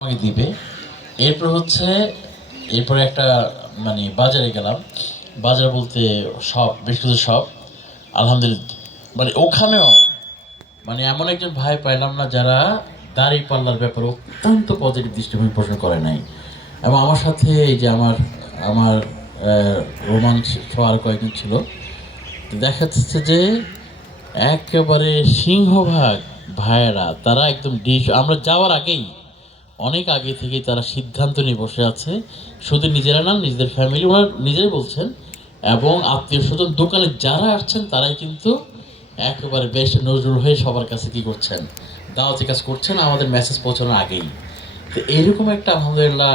আমাকে দিবে। এরপর হচ্ছে, এরপরে একটা মানে বাজারে গেলাম। বাজার বলতে সব, বেশ কিছু সব। আলহামদুলিল্লাহ মানে ওখানেও মানে এমন একজন ভাই পাইলাম না যারা দাড়ি পাল্লার ব্যাপারে অত্যন্ত পজিটিভ দৃষ্টিভঙ্গি পোষণ করে নাই। এবং আমার সাথে এই যে আমার আমার রোমাঞ্চ আর কয়েকজন ছিল। দেখা যাচ্ছে যে একেবারে সিংহভাগ ভাইয়েরা, তারা একদম ডিশ, আমরা যাওয়ার আগেই অনেক আগে থেকেই তারা সিদ্ধান্ত নিয়ে বসে আছে। শুধু নিজেরা না, নিজেদের ফ্যামিলি ওনারা নিজেরাই বলছেন। এবং আত্মীয় স্বজন দোকানে যারা আসছেন, তারাই কিন্তু একেবারে বেশ নজরুল হয়ে সবার কাছে কি করছেন, দাওয়াতি কাজ করছেন, আমাদের মেসেজ পৌঁছানোর আগেই। তো এরকম একটা আলহামদুলিল্লাহ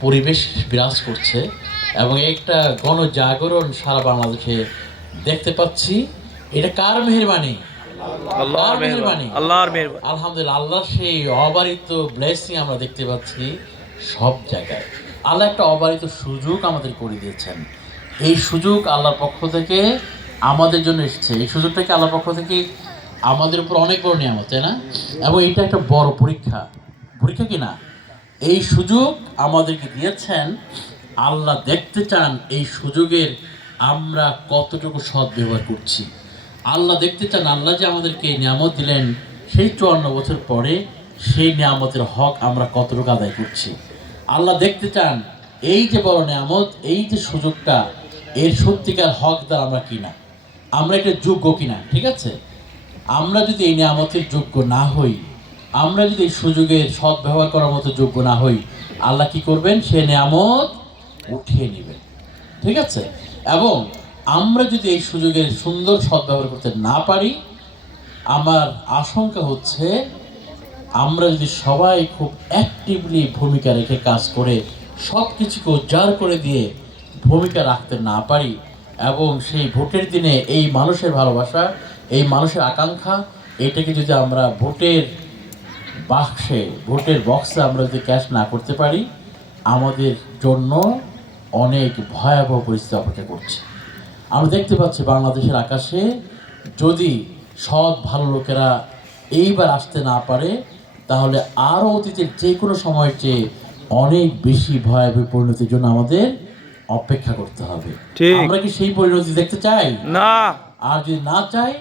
পরিবেশ বিরাজ করছে এবং একটা গণজাগরণ সারা বাংলাদেশে দেখতে পাচ্ছি। এটা কার মেহরবানি? আল্লাহর মেহেরবানি। আল্লাহর মেহরবানি। আলহামদুলিল্লাহ আল্লাহর সেই অবারিত ব্লেসিং আমরা দেখতে পাচ্ছি সব জায়গায়। আল্লাহ একটা অবারিত সুযোগ আমাদের করে দিয়েছেন। এই সুযোগ আল্লাহর পক্ষ থেকে আমাদের জন্য এসেছে। এই সুযোগটাকে আল্লাহর পক্ষ থেকে আমাদের উপর অনেক বড় নিয়ামত তাই না? এবং এটা একটা বড় পরীক্ষা। পরীক্ষা কি না? এই সুযোগ আমাদেরকে দিয়েছেন। আল্লাহ দেখতে চান এই সুযোগের আমরা কতটুকু সদ্ব্যবহার করছি। আল্লাহ দেখতে চান আল্লাহ যে আমাদেরকে এই নিয়ামত দিলেন। সেই চুয়ান্ন বছর পরে সেই নিয়ামতের হক আমরা কতটুকু আদায় করছি। আল্লাহ দেখতে চান এই যে বড় নিয়ামত, এই যে সুযোগটা, এর সত্যিকার হক হকদার আমরা কিনা? আমরা এটা যোগ্য কিনা? ঠিক আছে? আমরা যদি এই নিয়ামতের যোগ্য না হই, আমরা যদি সুযোগের সৎ ব্যবহার করার মতো যোগ্য না হই, আল্লাহ কি করবেন? সে নিয়ামত উঠিয়ে নেবেন। ঠিক আছে? এবং আমরা যদি এই সুযোগের সুন্দর সদ্ব্যবহার করতে না পারি, আমার আশঙ্কা হচ্ছে আমরা যদি সবাই খুব অ্যাক্টিভলি ভূমিকা রেখে কাজ করে সব কিছুকে উজ্জাড় করে দিয়ে ভূমিকা রাখতে না পারি, এবং সেই ভোটের দিনে এই মানুষের ভালোবাসা, এই মানুষের আকাঙ্ক্ষা, এটাকে যদি আমরা ভোটের বাক্সে, ভোটের বক্সে আমরা যদি ক্যাশ না করতে পারি, আমাদের জন্য অনেক ভয়াবহ পরিস্থিতি অপেক্ষা করছে। আমরা দেখতে পাচ্ছি বাংলাদেশের আকাশে যদি সৎ ভালো লোকেরা এইবার আসতে না পারে তাহলে আরও অতীতের যে কোনো সময়ের চেয়ে অনেক বেশি ভয়াবহ পরিণতির জন্য আমাদের অপেক্ষা করতে হবে। আমরা কি সেই পরিণতি দেখতে চাই? না। আর যদি না চাই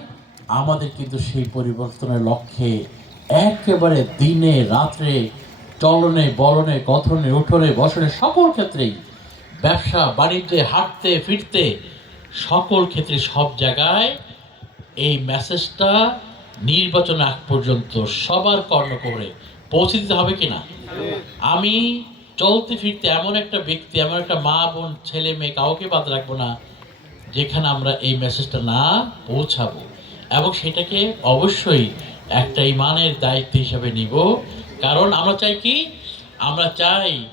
আমাদের কিন্তু সেই পরিবর্তনের লক্ষ্যে একেবারে দিনে রাত্রে চলনে বলনে কথনে উঠনে বসনে সকল ক্ষেত্রেই ব্যবসা বাণিজ্যে হাঁটতে ফিরতে সকল ক্ষেত্রে সব জায়গায় এই মেসেজটা নির্বাচন আগ পর্যন্ত সবার কর্ণ করে পৌঁছে দিতে হবে কিনা? আমি চলতে ফিরতে এমন একটা ব্যক্তি, এমন একটা মা, বোন, ছেলে, মেয়ে কাউকে বাদ রাখব না যেখানে আমরা এই মেসেজটা না পৌঁছাবো এবং সেটাকে অবশ্যই একটা ইমানের দায়িত্ব হিসাবে নিব। কারণ আমরা চাই কি? আমরা চাই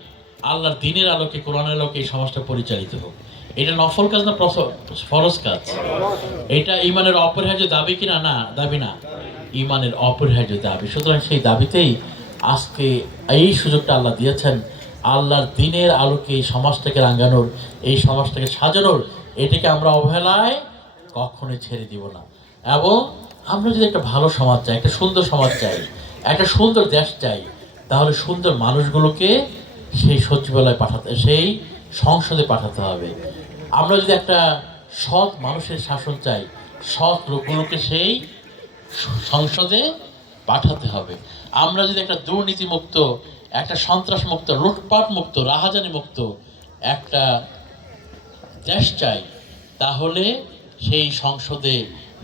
আল্লাহর দিনের আলোকে, কোরআনের আলোকে এই সমাজটা পরিচালিত হোক। এটা নফল কাজ না ফরজ কাজ? এটা ইমানের অপরিহার্য দাবি কিনা? না, দাবি না। ইমানের অপরিহার্য দাবি। সুতরাং সেই দাবিতেই আজকে এই সুযোগটা আল্লাহ দিয়েছেন। আল্লাহর দিনের আলোকে এই সমাজটাকে রাঙানোর, এই সমাজটাকে সাজানোর। এটাকে আমরা অবহেলায় কখনোই ছেড়ে দিব না। এবং আমরা যদি একটা ভালো সমাজ চাই, একটা সুন্দর সমাজ চাই, একটা সুন্দর দেশ চাই, তাহলে সুন্দর মানুষগুলোকে সেই সচিবালয়ে পাঠাতে, সেই সংসদে পাঠাতে হবে। আমরা যদি একটা সৎ মানুষের শাসন চাই, সৎ লোকগুলোকে সেই সংসদে পাঠাতে হবে। আমরা যদি একটা দুর্নীতিমুক্ত, একটা সন্ত্রাস মুক্ত লুটপাট মুক্ত রাহাজানি মুক্ত একটা দেশ চাই, তাহলে সেই সংসদে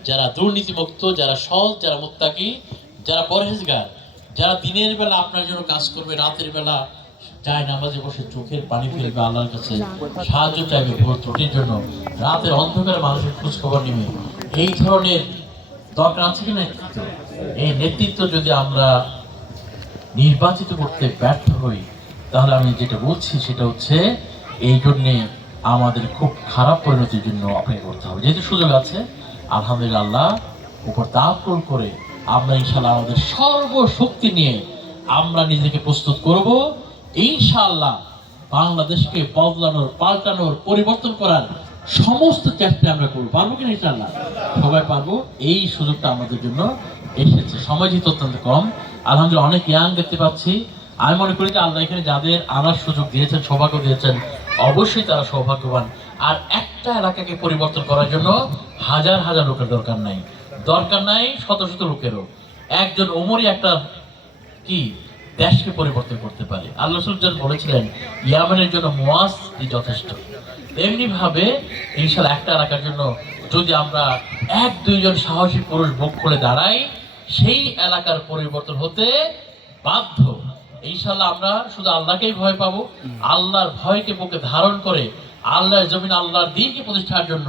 যারা দুর্নীতিমুক্ত, যারা সৎ, যারা মুত্তাকি, যারা পরহেজগার, যারা দিনের বেলা আপনার জন্য কাজ করবে, রাতের বেলা যায় নামাজে বসে চোখের পানি ফেলবে আল্লাহর কাছে সাহায্য চাইবে ভোর ত্রুটির জন্য। রাতের অন্ধকারে মানুষের খোঁজখবর নেবে। এই ধরনের দরকার আছে কি নেতৃত্ব? এই নেতৃত্ব যদি আমরা নির্বাচিত করতে ব্যর্থ হই তাহলে আমি যেটা বলছি সেটা হচ্ছে এই জন্যে আমাদের খুব খারাপ পরিণতির জন্য অপেক্ষা করতে হবে। যেহেতু সুযোগ আছে আলহামদুলিল্লাহ আল্লাহ উপর তাকুল করে আমরা ইনশাল্লাহ আমাদের সর্বশক্তি নিয়ে আমরা নিজেকে প্রস্তুত করব। ইনশাআল্লাহ বাংলাদেশকে বদলানোর, পাল্টানোর, পরিবর্তন করার সমস্ত চেষ্টা আমরা করব। পারব কিনা ইনশাআল্লাহ? সবাই পারব? এই সুযোগটা আমাদের জন্য এসেছে। সময় যেহেতু অত্যন্ত কম, আলহামদুলিল্লাহ অনেক ইয়াং দেখতে পাচ্ছি। আমি মনে করি যে আল্লাহ এখানে যাদের আনার সুযোগ দিয়েছেন, সৌভাগ্য দিয়েছেন, অবশ্যই তারা সৌভাগ্যবান। আর একটা এলাকাকে পরিবর্তন করার জন্য হাজার হাজার লোকের দরকার নাই। দরকার নাই শত শত লোকেরও। একজন ওমরই একটা কি? দেশকে পরিবর্তন করতে পারে। আল্লাহ সুলজান বলেছিলেন ইয়ামেনের জন্য মোয়াজ যথেষ্ট। এমনি ভাবে ইনশাল্লাহ একটা এলাকার জন্য যদি আমরা এক দুইজন সাহসী পুরুষ বুক করে দাঁড়াই সেই এলাকার পরিবর্তন হতে বাধ্য। ইনশাল্লাহ আমরা শুধু আল্লাহকেই ভয় পাবো আল্লাহর ভয়কে বুকে ধারণ করে আল্লাহর জমিন আল্লাহর দিনকে প্রতিষ্ঠার জন্য